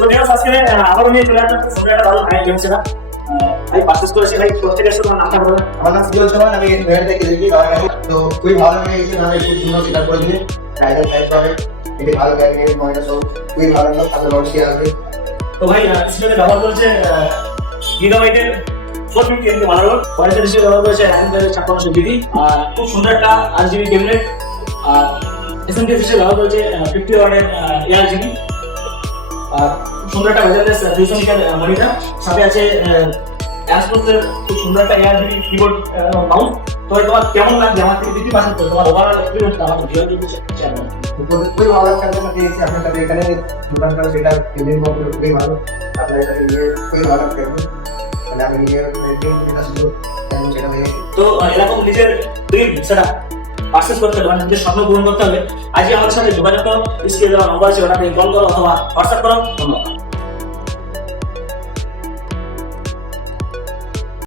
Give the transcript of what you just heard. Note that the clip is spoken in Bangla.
তো দেখো আজকে আবারও নিয়ে চলে আসলাম সুন্দর একটা ভালো হাই গেমস এটা ভাই পারচেজ করেছি ভাই প্রত্যেকের সাথে নামটা বলবেন। আমার নাম সুজল চৌহান, আমি নয়ার থেকে দেখি তো খুবই ভালো লেগেছে। আমি খুব সুন্দর সেটা করে দিয়ে রাইডার সাইড করে এটি ভালো লাগে ময়না সব খুবই ভালো লাগলো। আপনার অবশ্যই আসবে। তো ভাই সিস্টেমে ব্যবহার করেছে গিগাবাইটের 450 এমবি মাদারবোর্ড, পয়সা হিসেবে ব্যবহার করেছে RAM 56GB, আর খুব সুন্দর একটা RGB ক্যাবিনেট, আর এসএমডি হিসেবে ব্যবহার করেছে 50 ওয়াটের ARGB, আর খুব সুন্দর একটা ওয়্যারলেস ফিউশনিকের মনিটর, সাথে আছে অ্যাসপোর্টের খুব সুন্দর একটা ARGB কিবোর্ড মাউস। তো তোমার কেমন লাগছে আমার থেকে দিতে পারছো? তোমার ওভারঅল এক্সপেরিয়েন্স আমাকে ভিডিও দিতে শেয়ার করো। খুবই ভালো লাগছে আপনার পেয়েছি। আপনার কাছে এখানে দোকান করে সেটা কেবিন মধ্যে খুবই ভালো। আপনার এটাকে নিয়ে খুবই ভালো লাগছে। মানে আমি নিজের রেটিং যেটা শুধু সেটা হয়ে গেছে। তো এরকম নিজের ড্রিম সেটা পারচেজ করতে হবে, মানে নিজের স্বপ্ন পূরণ করতে হলে আজকে আমাদের সাথে যোগাযোগ করো। স্ক্রিনে দেওয়া নম্বর আছে, ওটাতে কল করো অথবা হোয়াটসঅ্যাপ করো। ধন্যবাদ।